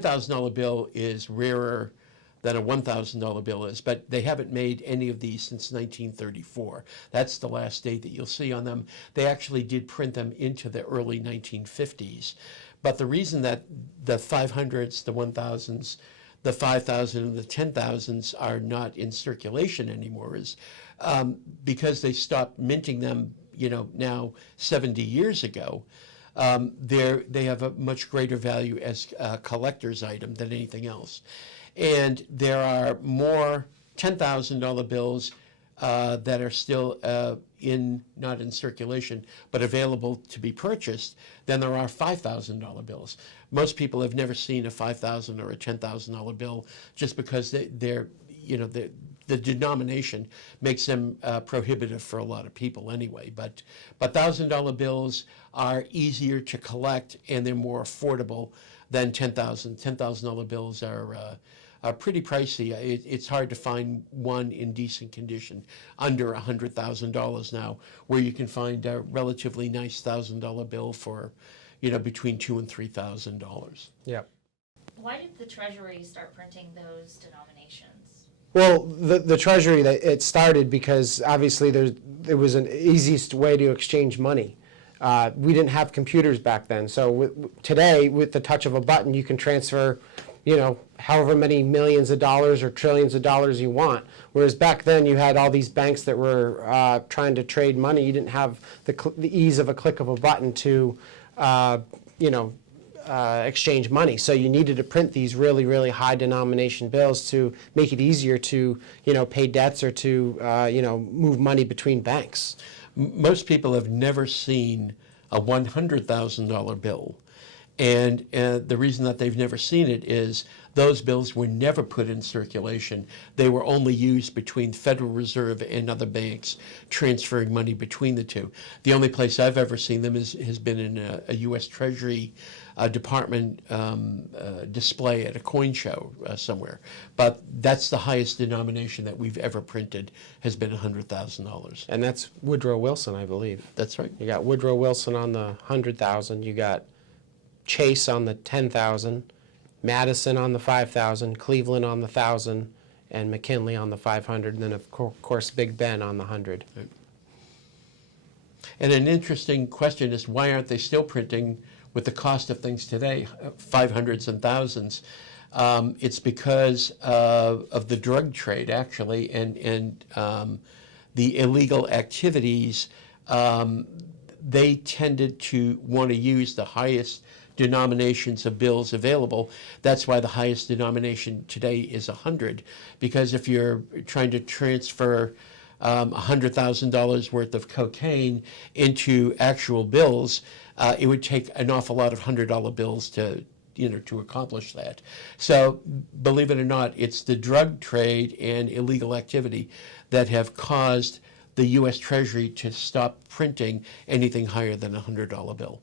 $10,000 bill is rarer than a $1,000 bill is, but they haven't made any of these since 1934. That's the last date that you'll see on them. They actually did print them into the early 1950s. But the reason that the 500s, the 1000s, the 5,000 and the 10,000s are not in circulation anymore is because they stopped minting them, now 70 years ago. They have a much greater value as a collector's item than anything else. And there are more $10,000 bills that are still not in circulation, but available to be purchased than there are $5,000 bills. Most people have never seen a $5,000 or a $10,000 bill just because the denomination makes them prohibitive for a lot of people anyway. But $1,000 bills are easier to collect and they're more affordable than $10,000. $10,000 bills are pretty pricey. It's hard to find one in decent condition under $100,000 now, where you can find a relatively nice $1,000 bill for, between $2,000 and $3,000. Yeah. Why did the Treasury start printing those denominations? Well, the Treasury, it started because obviously there was an easiest way to exchange money. We didn't have computers back then, so today, with the touch of a button, you can transfer however many millions of dollars or trillions of dollars you want. Whereas back then you had all these banks that were trying to trade money. You didn't have the ease of a click of a button to, exchange money. So you needed to print these really, really high denomination bills to make it easier to, pay debts or to, move money between banks. Most people have never seen a $100,000 bill. And the reason that they've never seen it is those bills were never put in circulation. They were only used between Federal Reserve and other banks, transferring money between the two. The only place I've ever seen them has been in a U.S. Treasury Department display at a coin show somewhere. But that's the highest denomination that we've ever printed, has been $100,000. And that's Woodrow Wilson, I believe. That's right. You got Woodrow Wilson on the 100,000. You got Chase on the 10,000, Madison on the 5,000, Cleveland on the 1,000, and McKinley on the 500, and then of course Big Ben on the 100. Right. And an interesting question is, why aren't they still printing with the cost of things today, 500s and thousands? It's because of the drug trade, actually, and the illegal activities. They tended to want to use the highest denominations of bills available. That's why the highest denomination today is 100, because if you're trying to transfer $100,000 worth of cocaine into actual bills, it would take an awful lot of $100 bills to accomplish that. So, believe it or not, it's the drug trade and illegal activity that have caused the U.S. Treasury to stop printing anything higher than a $100 bill.